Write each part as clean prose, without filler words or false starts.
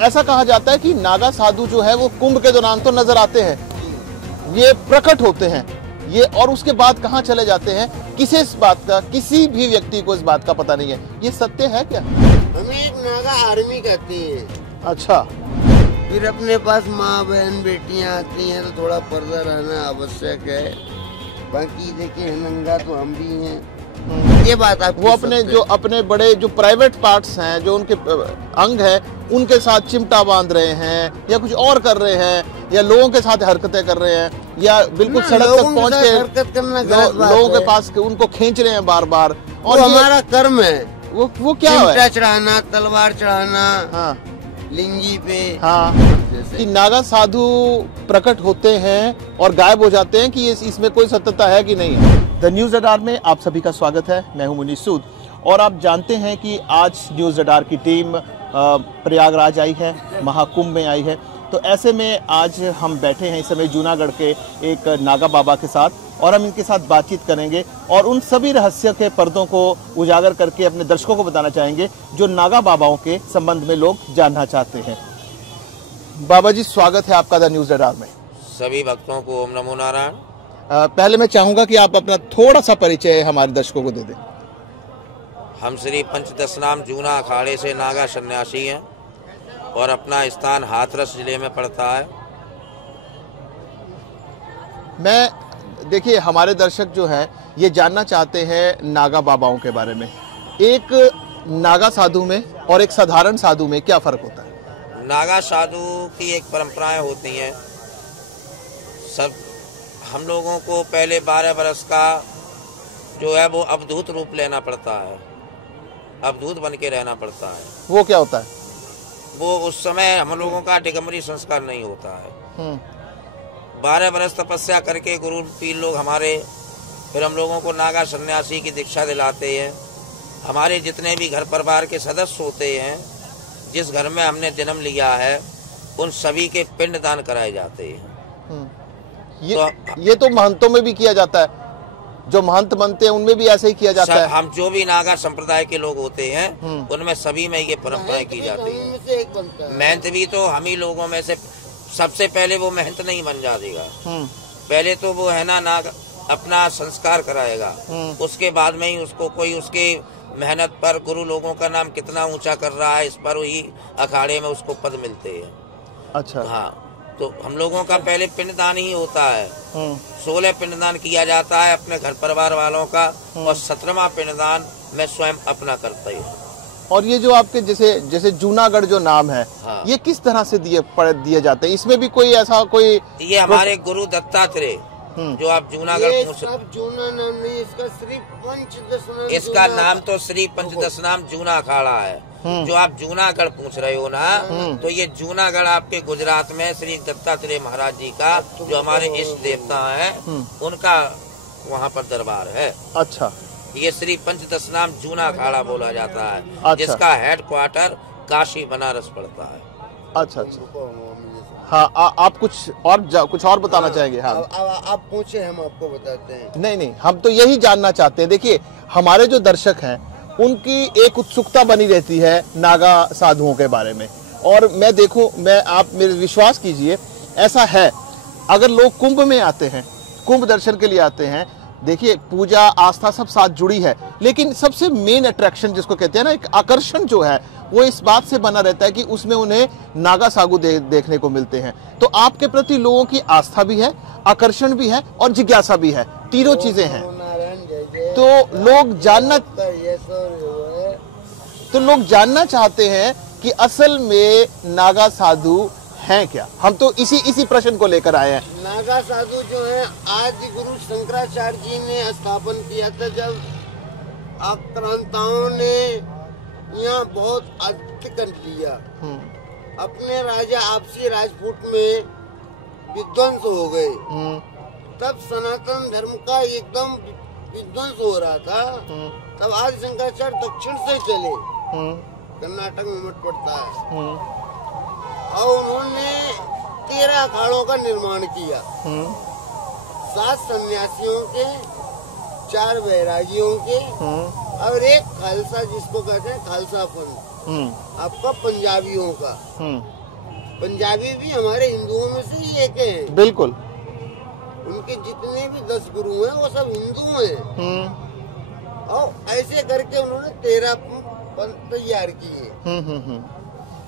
ऐसा कहा जाता है कि नागा साधु जो है वो कुंभ के दौरान तो नजर आते हैं, ये प्रकट होते हैं ये, और उसके बाद कहाँ चले जाते हैं किसी इस बात का, किसी भी व्यक्ति को इस बात का पता नहीं है। ये सत्य है क्या? हमें एक नागा आर्मी कहते हैं। अच्छा। फिर अपने पास माँ बहन बेटियाँ आती हैं तो थोड़ा पर्दा रहना आवश्यक है। बाकी देखिए नंगा तो हम भी हैं। ये बात आप वो अपने बड़े जो प्राइवेट पार्ट्स हैं, जो उनके अंग हैं, उनके साथ चिमटा बांध रहे हैं या कुछ और कर रहे हैं, या लोगों के साथ हरकतें कर रहे हैं, या बिल्कुल सड़क तक पहुंच के हरकत करना लोगों के पास उनको खींच रहे हैं बार बार। और हमारा कर्म है। वो क्या है? चिमटा चढ़ाना, तलवार चढ़ाना। हाँ, लिंगी पे। हाँ, कि नागा साधु प्रकट होते हैं और गायब हो जाते हैं, कि इसमें कोई सत्यता है कि नहीं? द न्यूज रडार में आप सभी का स्वागत है। मैं हूं मुनीस सूद, और आप जानते हैं कि आज न्यूज रडार की टीम प्रयागराज आई है, महाकुंभ में आई है। तो ऐसे में आज हम बैठे हैं इस समय जूनागढ़ के एक नागा बाबा के साथ, और हम इनके साथ बातचीत करेंगे और उन सभी रहस्य के पर्दों को उजागर करके अपने दर्शकों को बताना चाहेंगे जो नागा बाबाओं के संबंध में लोग जानना चाहते हैं। बाबा जी, स्वागत है आपका द न्यूज रडार में। सभी भक्तों को ओम नमो नारायण। पहले मैं चाहूंगा कि आप अपना थोड़ा सा परिचय हमारे दर्शकों को दे दें। हम श्री पंचदशनाम जूना अखाड़े से नागा सन्यासी हैं और अपना स्थान हाथरस जिले में पड़ता है। देखिए, हमारे दर्शक जो हैं ये जानना चाहते हैं नागा बाबाओं के बारे में। एक नागा साधु में और एक साधारण साधु में क्या फर्क होता है? नागा साधु की एक परंपराएं होती हैं। सब हम लोगों को पहले 12 वर्ष का जो है वो अवधूत रूप लेना पड़ता है, अवधूत बन के रहना पड़ता है। वो क्या होता है? वो उस समय हम लोगों का दिगंबरी संस्कार नहीं होता है। 12 वर्ष तपस्या करके गुरु पीर लोग हमारे, फिर हम लोगों को नागा सन्यासी की दीक्षा दिलाते हैं। हमारे जितने भी घर परिवार के सदस्य होते हैं, जिस घर में हमने जन्म लिया है, उन सभी के पिंड दान कराए जाते हैं। ये तो महंतों में भी किया जाता है, जो महंत बनते हैं उनमें भी ऐसे ही किया जाता है। हम जो भी नागा संप्रदाय के लोग होते हैं उनमें सभी में ये परंपराएं की जाती है। महंत भी तो हम ही लोगों में से सबसे पहले वो महंत नहीं बन जाएगा। पहले तो वो है ना अपना संस्कार कराएगा, उसके बाद में ही उसको कोई उसके मेहनत पर गुरु लोगों का नाम कितना ऊंचा कर रहा है, इस पर ही अखाड़े में उसको पद मिलते हैं। अच्छा। हाँ, तो हम लोगों का पहले पिंडदान ही होता है। 16 पिंडदान किया जाता है अपने घर परिवार वालों का, और 17वां पिंडदान मैं स्वयं अपना करता हूँ। और ये जो आपके जैसे जूनागढ़ जो नाम है, हाँ, ये किस तरह से दिए जाते हैं? इसमें भी कोई ऐसा कोई? ये हमारे गुरु दत्तात्रेय, जो आप जूनागढ़ जूना नाम नहीं, इसका श्री पंचदशनाम, इसका नाम तो श्री पंचदशनाम जूना अखाड़ा है। जो आप जूनागढ़ पूछ रहे हो ना, तो ये जूनागढ़ आपके गुजरात में श्री दत्तात्रेय महाराज जी का, जो हमारे इष्ट देवता हैं, उनका वहाँ पर दरबार है। अच्छा। ये श्री पंचदशनाम जूना अखाड़ा बोला जाता है। अच्छा। जिसका हेड क्वार्टर काशी बनारस पड़ता है। अच्छा अच्छा। हाँ, आप कुछ और बताना चाहेंगे? हाँ, आप पूछे, हम आपको बताते हैं। नहीं, हम तो यही जानना चाहते हैं। देखिए, हमारे जो दर्शक हैं उनकी एक उत्सुकता बनी रहती है नागा साधुओं के बारे में, और आप मेरे विश्वास कीजिए, ऐसा है। अगर लोग कुंभ में आते हैं, कुंभ दर्शन के लिए आते हैं, देखिए पूजा आस्था सब साथ जुड़ी है, लेकिन सबसे मेन अट्रैक्शन जिसको कहते हैं ना, एक आकर्षण जो है, वो इस बात से बना रहता है कि उसमें उन्हें नागा साधु देखने को मिलते हैं। तो आपके प्रति लोगों की आस्था भी है, आकर्षण भी है और जिज्ञासा भी है, तीनों चीजें हैं। तो लोग जानना चाहते हैं कि असल में नागा साधु हैं क्या? हम तो इसी प्रश्न को लेकर आए हैं। नागा साधु जो है, आज गुरु शंकराचार्य जी ने स्थापन किया था, जब आक्रांताओं ने यहाँ बहुत आधिपत्य कर लिया। अपने राजा आपसी राजपूत में विध्वंस हो गए। तब सनातन धर्म का एकदम विध्वंस हो रहा था। तब आज शंकराचार्य दक्षिण से चले, कर्नाटक में मठ पड़ता है, और उन्होंने 13 अखाड़ों का निर्माण किया। 7 सन्यासियों के, 4 वैरागियों के, और एक खालसा, जिसको कहते हैं खालसा पंथ। आपका पंजाबियों का। पंजाबी भी हमारे हिंदुओं में से ही एक है। बिल्कुल। उनके जितने भी 10 गुरु हैं वो सब हिंदू हैं। और ऐसे करके उन्होंने 13 पंथ तैयार किए।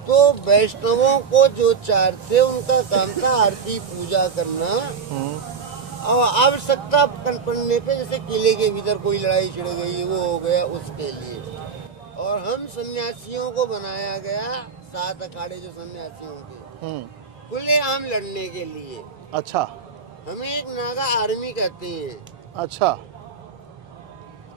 तो वैष्णवों को जो 4 थे उनका काम था आरती पूजा करना और आवश्यकता पड़ने पे, जैसे किले के भीतर कोई लड़ाई छिड़ गई वो हो गया उसके लिए। और हम सन्यासियों को बनाया गया 7 अखाड़े जो सन्यासियों के खुलेआम लड़ने के लिए। अच्छा। हमें एक नागा आर्मी कहते हैं। अच्छा,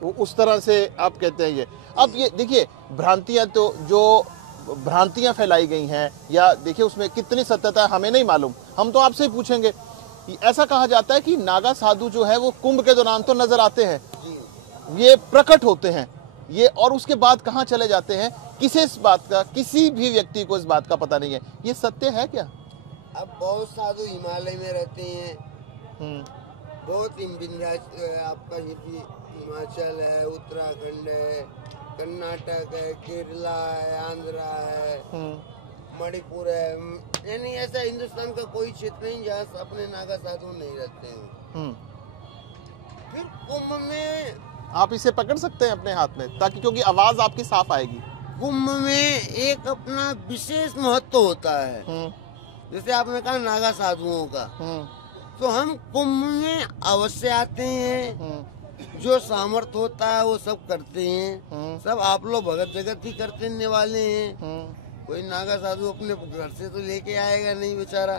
वो उस तरह से आप कहते हैं ये। अब ये देखिए भ्रांतियां, तो जो भ्रांतियां फैलाई गई हैं या देखिए उसमें कितनी सत्यता है हमें नहीं मालूम, हम तो आपसे ही पूछेंगे। ऐसा कहा जाता है कि नागा साधु जो है वो कुंभ के दौरान तो नजर आते हैं, ये प्रकट होते हैं ये, और उसके बाद कहाँ चले जाते हैं किसी इस बात का, किसी भी व्यक्ति को इस बात का पता नहीं है। ये सत्य है क्या? अब बहुत साधु हिमालय में रहते हैं, बहुत आपका हिमाचल है, उत्तराखंड है, कर्नाटक है, केरला है, आंध्रा है, मणिपुर है। यानी ऐसा हिंदुस्तान का कोई क्षेत्र नहीं जहाँ अपने नागा साधु नहीं रहते हैं। फिर कुंभ में आप इसे पकड़ सकते हैं अपने हाथ में, ताकि क्योंकि आवाज आपकी साफ आएगी। कुंभ में एक अपना विशेष महत्व होता है। जैसे आपने कहा नागा साधुओं का, तो हम कुंभ में अवश्य आते हैं। जो सामर्थ्य होता है वो सब करते हैं। सब आप लोग भगत जगत ही करने वाले हैं। कोई नागा साधु अपने घर से तो लेके आएगा नहीं बेचारा।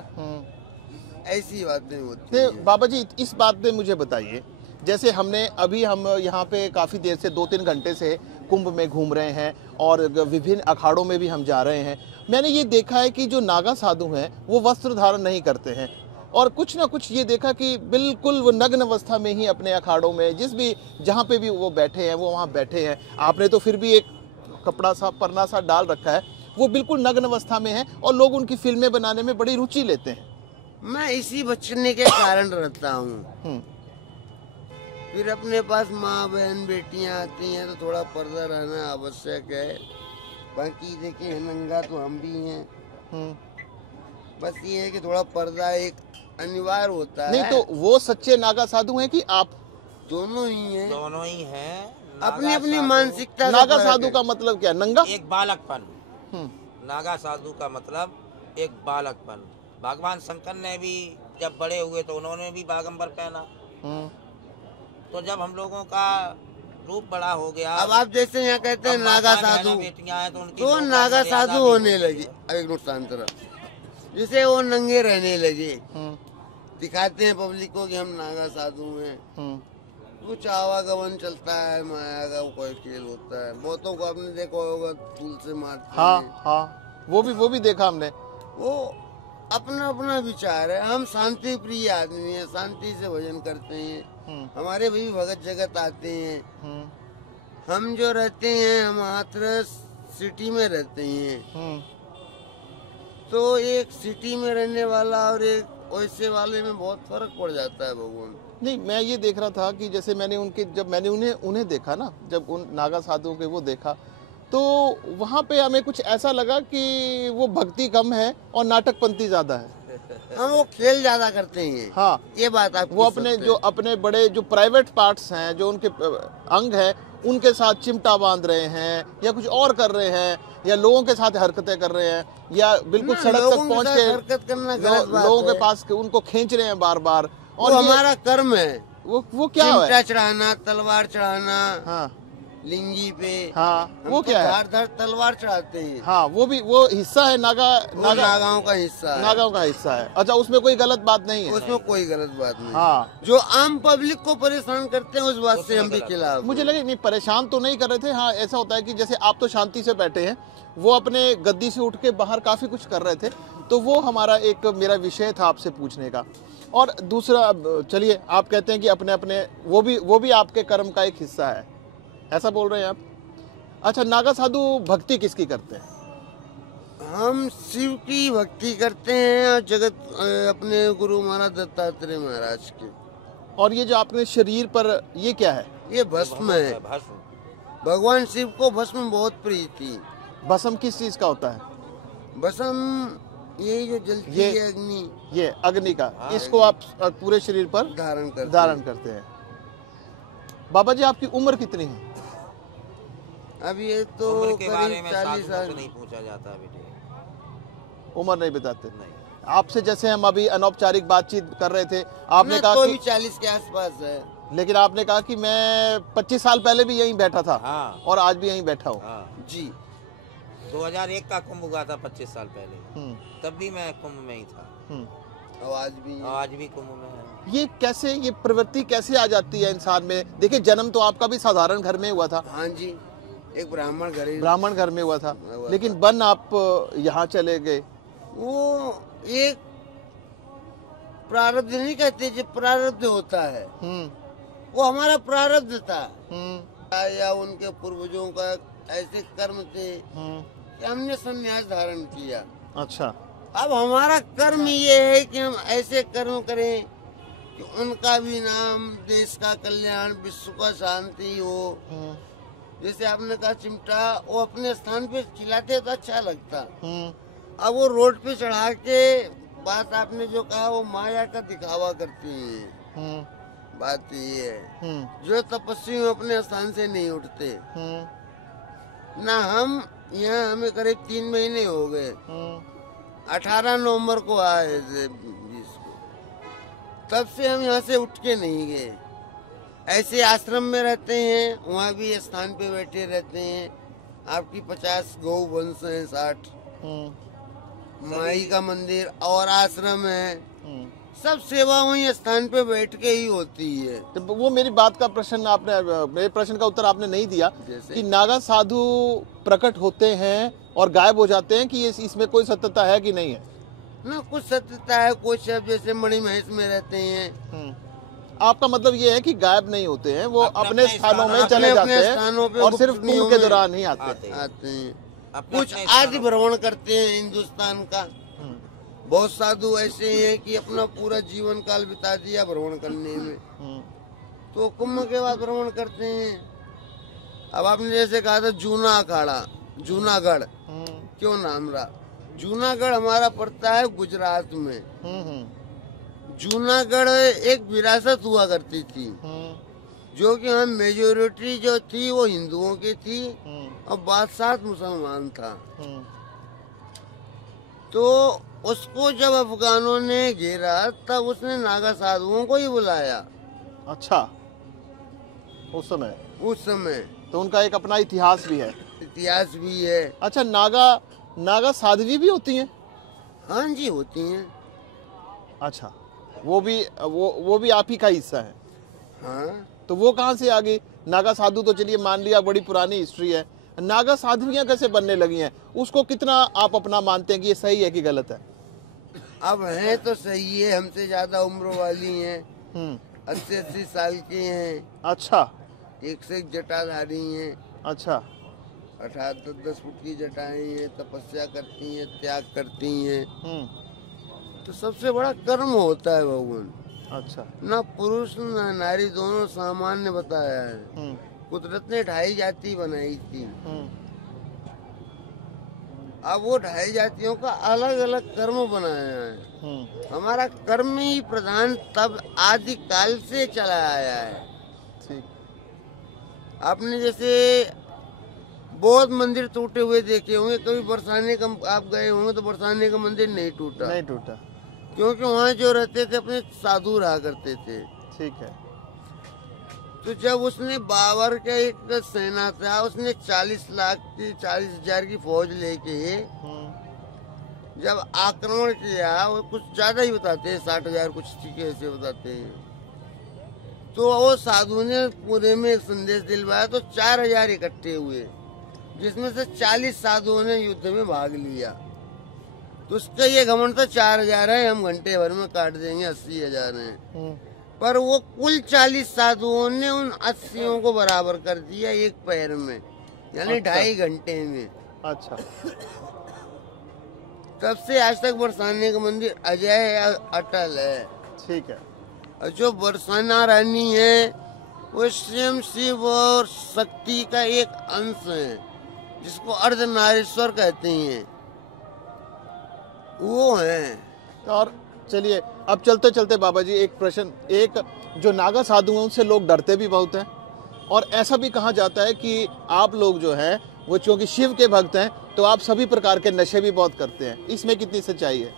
ऐसी बातें होती हैं। बाबा जी इस बात पे मुझे बताइए, जैसे हम यहाँ पे काफी देर से 2-3 घंटे से कुंभ में घूम रहे हैं और विभिन्न अखाड़ों में भी हम जा रहे हैं। मैंने ये देखा है कि जो नागा साधु हैं वो वस्त्र धारण नहीं करते हैं, और कुछ ना कुछ ये देखा कि बिल्कुल वो नग्न अवस्था में ही अपने अखाड़ों में जहाँ पे भी वो बैठे हैं वो वहाँ बैठे हैं। आपने तो फिर भी एक कपड़ा सा परना सा डाल रखा है, वो बिल्कुल नग्न अवस्था में है और लोग उनकी फिल्में बनाने में बड़ी रुचि लेते हैं। मैं इसी बचने के कारण रहता हूँ। फिर अपने पास माँ बहन बेटियाँ आती हैं तो थोड़ा पर्दा रहना आवश्यक है। बाकी देखिए नंगा तो हम भी हैं। बस ये है कि थोड़ा पर्दा एक अनिवार्य होता है। नहीं तो वो सच्चे नागा साधु हैं कि आप? दोनों ही हैं। दोनों ही हैं। अपनी अपनी मानसिकता। नागा साधु का मतलब क्या? नंगा? एक बालकपन। नागा साधु का मतलब एक बालकपन। भगवान शंकर ने भी जब बड़े हुए तो उन्होंने भी बागंबर पहना। तो जब हम लोगों का रूप बड़ा हो गया, अब आप जैसे यहाँ कहते हैं नागा साधु, बेटियां हैं तो नागा साधु होने लगे। एक नुकसान तरफ जिसे वो नंगे रहने लगे, दिखाते हैं पब्लिक को कि हम नागा साधु हैं। कुछ आवागमन चलता है, माया का कोई खेल होता है। बहुतों को आपने देखा होगा फूल से मारते हैं। हाँ, वो भी देखा हमने। वो अपना अपना विचार है। हम शांति प्रिय आदमी हैं, शांति से भजन करते हैं। हमारे भी भगत जगत आते हैं। हम जो रहते हैं हम हाथरस सिटी में रहते हैं। तो एक सिटी में रहने वाला और एक वैसे वाले में बहुत फर्क पड़ जाता है भगवान। नहीं, मैं ये देख रहा था कि जैसे जब मैंने उन्हें देखा ना, जब उन नागा साधुओं के वो देखा, तो वहाँ पे हमें कुछ ऐसा लगा कि वो भक्ति कम है और नाटकपंथी ज्यादा है। हाँ, वो खेल ज्यादा करते हैं। हाँ, ये बात आप वो अपने बड़े जो प्राइवेट पार्ट्स हैं, जो उनके अंग हैं, उनके साथ चिमटा बांध रहे हैं या कुछ और कर रहे हैं, या लोगों के साथ हरकतें कर रहे हैं, या बिल्कुल सड़क तक पहुंच के हरकत करना लोगों के पास उनको खींच रहे हैं बार बार। और हमारा कर्म है। वो क्या है? चिमटा चढ़ाना, तलवार चढ़ाना। हाँ, लिंगी पे। हाँ, वो क्या है? धार तलवार चढ़ाते हैं। हाँ, वो हिस्सा है नागाओं का हिस्सा है। नागाओं का हिस्सा है। अच्छा, उसमें कोई गलत बात नहीं है? उसमें कोई गलत बात नहीं। हाँ, जो आम पब्लिक को परेशान करते हैं उस बात से हम भी खिलाफ। मुझे लगे नहीं, परेशान तो नहीं कर रहे थे। हाँ, ऐसा होता है कि जैसे आप तो शांति से बैठे हैं, वो अपने गद्दी से उठ के बाहर काफी कुछ कर रहे थे, तो वो मेरा विषय था आपसे पूछने का। और दूसरा, चलिए, आप कहते हैं कि अपने अपने वो भी आपके कर्म का एक हिस्सा है, ऐसा बोल रहे हैं आप? अच्छा, नागा साधु भक्ति किसकी करते हैं? हम शिव की भक्ति करते हैं और जगत अपने गुरु महाराज दत्तात्रेय महाराज के। और ये जो आपने शरीर पर, ये क्या है? ये भस्म है। भगवान शिव को भस्म बहुत प्रिय थी। भस्म किस चीज का होता है? भस्म यही जो जलती है अग्नि, ये अग्नि का, इसको आप पूरे शरीर पर धारण करते हैं। बाबा जी आपकी उम्र कितनी है? अब ये तो उम्र के बारे में 40 साल नहीं पूछा जाता बेटे, उम्र नहीं बताते। नहीं। आपसे जैसे हम अभी अनौपचारिक बातचीत कर रहे थे, आपने कहा तो कि 40 के आसपास है, लेकिन आपने कहा कि मैं 25 साल पहले भी यहीं बैठा था। हाँ। और आज भी यहीं बैठा हूँ। हाँ। जी। 2001 का कुंभ हुआ था 25 साल पहले, तब भी मैं कुंभ में ही था, और आज भी कुंभ में है। ये कैसे, ये प्रवृत्ति कैसे आ जाती है इंसान में? देखिए जन्म तो आपका भी साधारण घर में हुआ था। हाँ जी, एक ब्राह्मण घर में हुआ था, लेकिन बन आप यहाँ चले गए। वो एक प्रारब्ध नहीं कहते, जो प्रारब्ध होता है वो हमारा प्रारब्ध था, या उनके पूर्वजों का ऐसे कर्म थे कि हमने संन्यास धारण किया। अच्छा। अब हमारा कर्म ये है कि हम ऐसे कर्म करें कि उनका भी नाम, देश का कल्याण, विश्व का शांति हो। जैसे आपने कहा चिमटा, वो अपने स्थान पे चिल्लाते तो अच्छा लगता, अब वो रोड पे चढ़ा के, बात आपने जो कहा वो माया का दिखावा करते हैं। बात ये है, जो तपस्वी अपने स्थान से नहीं उठते ना। हम यहाँ, हमें करीब 3 महीने हो गए, 18 नवंबर को आए थे 20 को, तब से हम यहाँ से उठ के नहीं गए। ऐसे आश्रम में रहते हैं, वहाँ भी स्थान पे बैठे रहते हैं। आपकी 50 गौ वंश है, 60 माई का मंदिर और आश्रम है, सब सेवा वही स्थान पे बैठ के ही होती है। तो वो मेरी बात का प्रश्न आपने, मेरे प्रश्न का उत्तर आपने नहीं दिया कि नागा साधु प्रकट होते हैं और गायब हो जाते हैं, कि इसमें कोई सत्यता है कि नहीं है? ना, कुछ सत्यता है, कुछ अब जैसे मणि महेश में रहते हैं। आपका मतलब ये है कि गायब नहीं होते हैं, वो अपने स्थानों में चले जाते हैं और सिर्फ कुंभ के दौरान ही आते हैं। कुछ आदि भ्रमण करते हैं हिंदुस्तान का। बहुत साधु ऐसे हैं कि अपना पूरा जीवन काल बिता दिया भ्रमण करने में, तो कुंभ के बाद भ्रमण करते हैं। अब आपने जैसे कहा था जूना अखाड़ा, जूनागढ़ क्यों नाम रहा? जूनागढ़ हमारा पड़ता है गुजरात में। जूनागढ़ एक विरासत हुआ करती थी, जो कि हम मेजोरिटी जो थी वो हिंदुओं की थी और बादशाह मुसलमान था। तो उसको जब अफगानों ने घेरा तब उसने नागा साधुओं को ही बुलाया। अच्छा, उस समय तो उनका एक अपना इतिहास भी है। अच्छा, नागा साध्वी भी होती हैं? हाँ जी, होती हैं। अच्छा, वो भी आप ही का हिस्सा है? हाँ। तो वो कहाँ से आ गई? नागा साधु तो चलिए मान लिया, बड़ी पुरानी हिस्ट्री है। नागा साधुवियाँ कैसे बनने लगी हैं? उसको कितना आप अपना मानते हैं कि ये सही है कि गलत है? अब है तो सही है, हमसे ज्यादा उम्र वाली हैं, 80-80 साल की हैं। अच्छा। एक से एक जटाधारी हैं। अच्छा। 18-10 फुट की जटाएं हैं, तपस्या करती हैं, त्याग करती हैं। तो सबसे बड़ा कर्म होता है भगवान। अच्छा। ना पुरुष ना नारी दोनों सामान्य बताया है। कुदरत ने 2.5 जाति बनाई थी। अब वो 2.5 जातियों का अलग अलग कर्म बनाया है। हमारा कर्म ही प्रधान तब आदि काल से चला आया है। ठीक। आपने जैसे बौद्ध मंदिर टूटे हुए देखे होंगे, कभी बरसाने का आप गए होंगे तो बरसाने का मंदिर नहीं टूटा, क्योंकि वहाँ जो रहते थे अपने साधु रहा करते थे। ठीक है। तो जब उसने बाबर का एक सेना था, उसने 40,00,000 की फौज लेके जब आक्रमण किया, वो कुछ ज्यादा ही बताते हैं, 60,000 कुछ ऐसे बताते हैं। तो वो साधु ने पूरे में एक संदेश दिलवाया, तो 4,000 इकट्ठे हुए, जिसमें से 40 साधुओं ने युद्ध में भाग लिया। तो उसका ये घमंड था 4,000 है, हम घंटे भर में काट देंगे, 80,000 है। पर वो कुल 40 साधुओं ने उन 80 को बराबर कर दिया एक पैर में, यानी 2.5 घंटे में। अच्छा। तब से आज तक बरसाने का मंदिर अजय अटल है। ठीक है। और जो बरसाना रानी है वो स्वयं शिव और शक्ति का एक अंश है। जिसको अर्धनारीश्वर कहते हैं, वो हैं। और चलिए अब चलते चलते बाबा जी एक प्रश्न, एक जो नागा साधु हैं उनसे लोग डरते भी बहुत हैं, और ऐसा भी कहा जाता है कि आप लोग जो हैं वो चूंकि शिव के भक्त हैं तो आप सभी प्रकार के नशे भी बहुत करते हैं, इसमें कितनी सच्चाई है?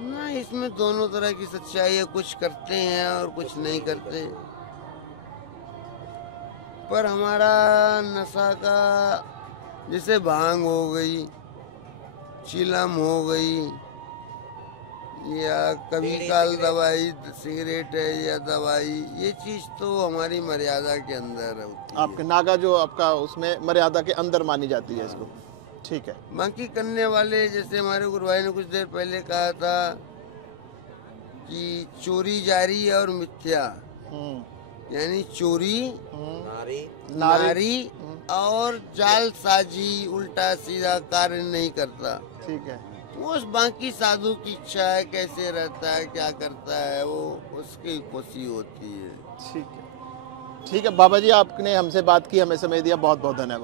ना, इसमें दोनों तरह की सच्चाई है, कुछ करते हैं और कुछ नहीं करते। पर हमारा नशा का जैसे भांग हो गई, चिलम हो गई, या कभी काल दवाई, सिगरेट है या दवाई, ये चीज तो हमारी मर्यादा के अंदर होती है। आपके नागा जो आपका उसमें मर्यादा के अंदर मानी जाती है इसको, ठीक है। बाकी करने वाले, जैसे हमारे गुरु भाई ने कुछ देर पहले कहा था कि चोरी जारी और मिथ्या, यानी चोरी, नारी और जालसाजी, उल्टा सीधा कार्य नहीं करता। ठीक है। वो बाकी साधु की इच्छा है, कैसे रहता है, क्या करता है, वो उसकी खुशी होती है। ठीक है, ठीक है बाबा जी, आपने हमसे बात की, हमें समय दिया, बहुत बहुत धन्यवाद।